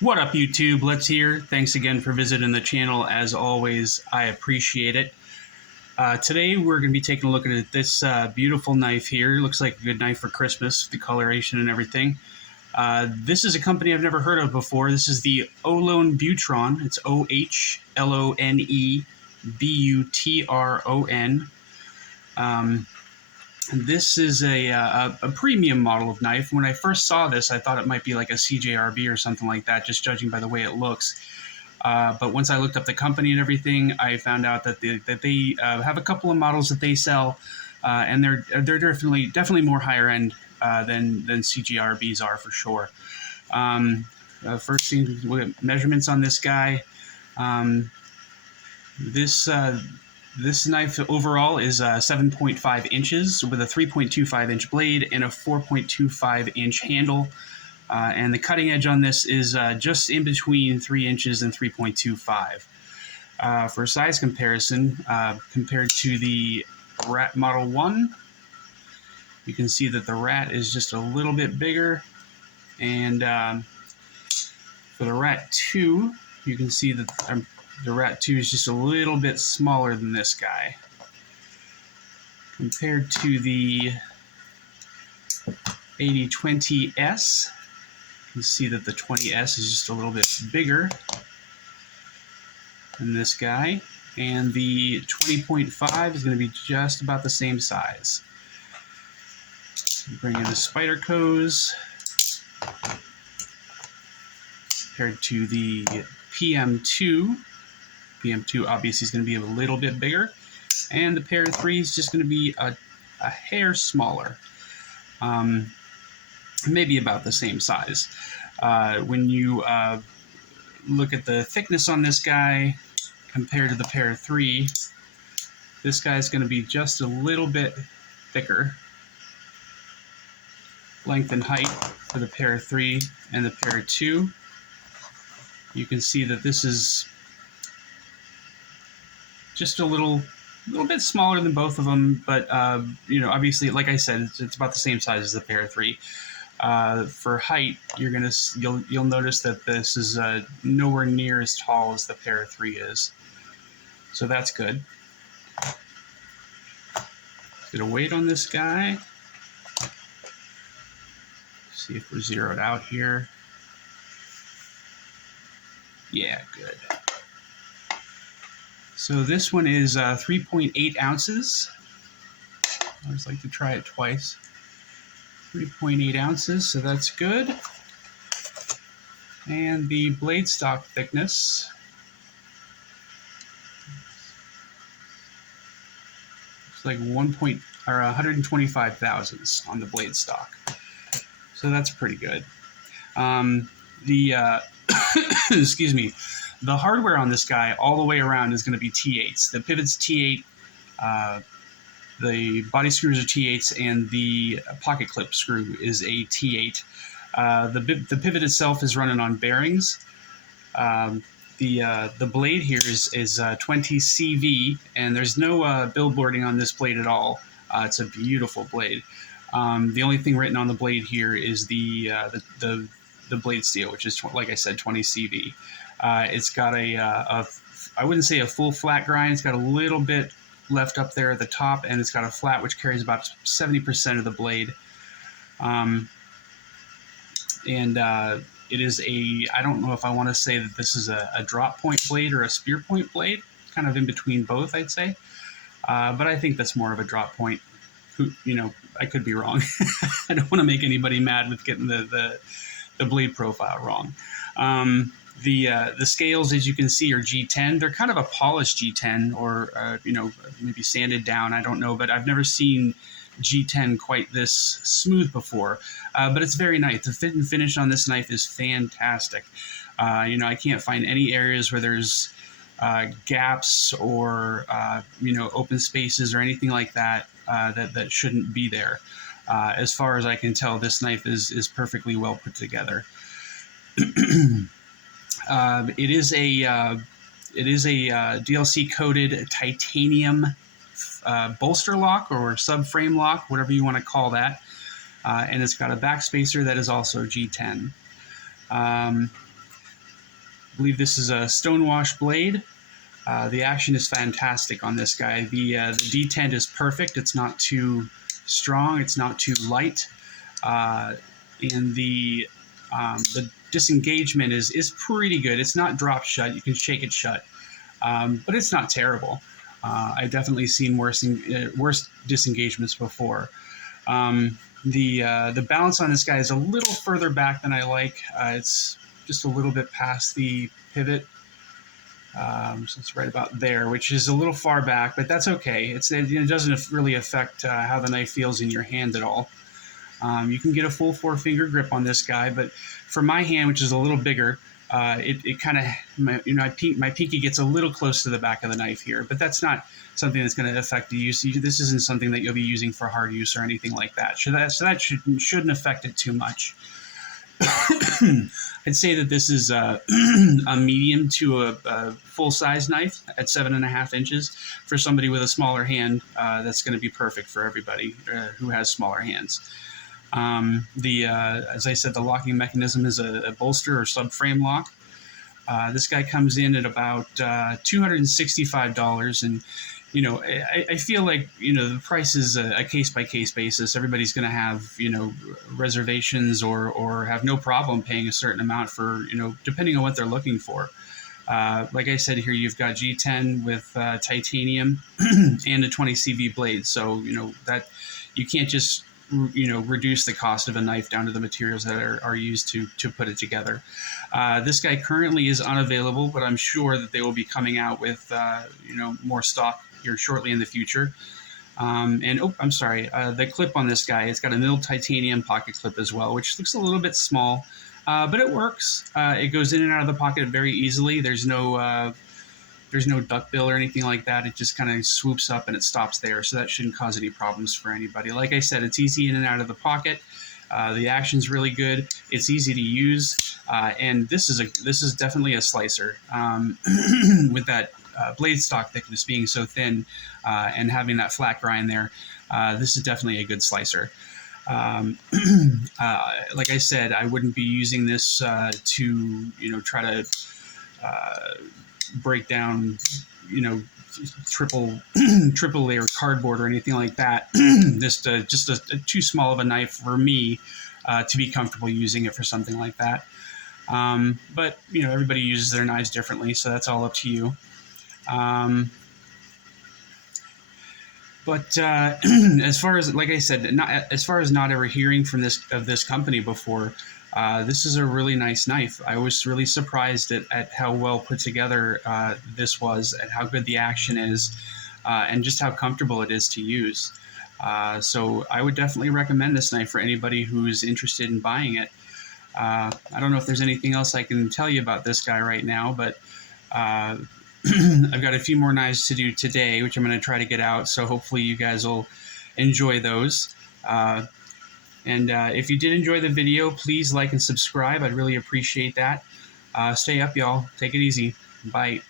What up, YouTube? Let's hear. Thanks again for visiting the channel. As always, I appreciate it. Today, we're going to be taking a look at this beautiful knife here. It looks like a good knife for Christmas, the coloration and everything. This is a company I've never heard of before. This is the Ohlone Butron. It's Ohlone Butron. This is a premium model of knife. When I first saw this, I thought it might be like a CJRB or something like that, just judging by the way it looks. But once I looked up the company and everything, I found out that they have a couple of models that they sell, and they're definitely more higher end than CJRBs are for sure. First thing, look at measurements on this guy. This knife overall is 7.5 inches with a 3.25 inch blade and a 4.25 inch handle. And the cutting edge on this is just in between 3 inches and 3.25. For size comparison, compared to the Rat Model 1, you can see that the Rat is just a little bit bigger. And for the Rat 2, you can see that the Rat 2 is just a little bit smaller than this guy. Compared to the 8020S, you can see that the 20S is just a little bit bigger than this guy. And the 20.5 is going to be just about the same size. Bring in the SPYDERCOs. Compared to the PM2. PM2 obviously is going to be a little bit bigger, and the Para 3 is just going to be a hair smaller, maybe about the same size. When you look at the thickness on this guy compared to the Para 3, this guy is going to be just a little bit thicker. Length and height for the Para 3 and the Para 2. You can see that this is just a little bit smaller than both of them, but obviously, like I said, it's about the same size as the Para 3. For height, you'll notice that this is nowhere near as tall as the Para 3 is, so that's good. Get a weight on this guy. See if we're zeroed out here. Yeah, good. So this one is 3.8 ounces. I always like to try it twice. 3.8 ounces, so that's good. And the blade stock thickness looks like 125 thousandths on the blade stock. So that's pretty good. Excuse me. The hardware on this guy all the way around is going to be T8s. The pivot's T8, the body screws are T8s, and the pocket clip screw is a T8. The pivot itself is running on bearings. The blade here is 20 CV, and there's no billboarding on this blade at all. It's a beautiful blade. The only thing written on the blade here is the blade steel, which is, like I said, 20 CV. It's got I wouldn't say a full flat grind. It's got a little bit left up there at the top, and it's got a flat which carries about 70% of the blade. It is I don't know if I want to say that this is a drop point blade or a spear point blade, kind of in between both, I'd say. But I think that's more of a drop point. I could be wrong. I don't want to make anybody mad with getting the blade profile wrong. The scales, as you can see, are G10. They're kind of a polished G10, or maybe sanded down. I don't know, but I've never seen G10 quite this smooth before. But it's very nice. The fit and finish on this knife is fantastic. I can't find any areas where there's gaps or open spaces or anything like that that shouldn't be there. As far as I can tell, this knife is perfectly well put together. It is a DLC coated titanium bolster lock or subframe lock, whatever you want to call that, and it's got a backspacer that is also G10. believe this is a stonewash blade. The action is fantastic on this guy. The detent is perfect. It's not too strong. It's not too light. And the disengagement is pretty good. It's not drop shut. You can shake it shut, but it's not terrible. I've definitely seen worse disengagements before. The balance on this guy is a little further back than I like. It's just a little bit past the pivot. So it's right about there, which is a little far back, but that's okay. It doesn't really affect how the knife feels in your hand at all. You can get a full 4-finger grip on this guy, but for my hand, which is a little bigger, it kind of, my pinky gets a little close to the back of the knife here, but that's not something that's going to affect the use. This isn't something that you'll be using for hard use or anything like that. So that shouldn't affect it too much. I'd say that this is a medium to a full-size knife at 7.5 inches. For somebody with a smaller hand, that's going to be perfect for everybody who has smaller hands. As I said, the locking mechanism is a bolster or subframe lock. This guy comes in at about $265, and I feel like the price is a case-by-case basis. Everybody's going to have reservations or have no problem paying a certain amount for depending on what they're looking for. Like I said here, you've got G10 with titanium and a 20 CV blade, so that you can't just reduce the cost of a knife down to the materials that are used to put it together. This guy currently is unavailable, but I'm sure that they will be coming out with more stock here shortly in the future. I'm sorry, the clip on this guy, it's got a milled titanium pocket clip as well, which looks a little bit small, but it works. It goes in and out of the pocket very easily. There's no duckbill or anything like that. It just kind of swoops up and it stops there, so that shouldn't cause any problems for anybody. Like I said, it's easy in and out of the pocket. The action's really good. It's easy to use, and this is definitely a slicer with that blade stock thickness being so thin and having that flat grind there. This is definitely a good slicer. Like I said, I wouldn't be using this to try to break down triple layer cardboard or anything like that. just too small of a knife for me to be comfortable using it for something like that. But everybody uses their knives differently, so that's all up to you. But as far as, like I said, as far as not ever hearing from this company before, this is a really nice knife. I was really surprised at how well put together this was, at how good the action is, and just how comfortable it is to use. So I would definitely recommend this knife for anybody who's interested in buying it. I don't know if there's anything else I can tell you about this guy right now, but I've got a few more knives to do today, which I'm going to try to get out, so hopefully you guys will enjoy those. And if you did enjoy the video, please like and subscribe. I'd really appreciate that. Stay up, y'all. Take it easy. Bye.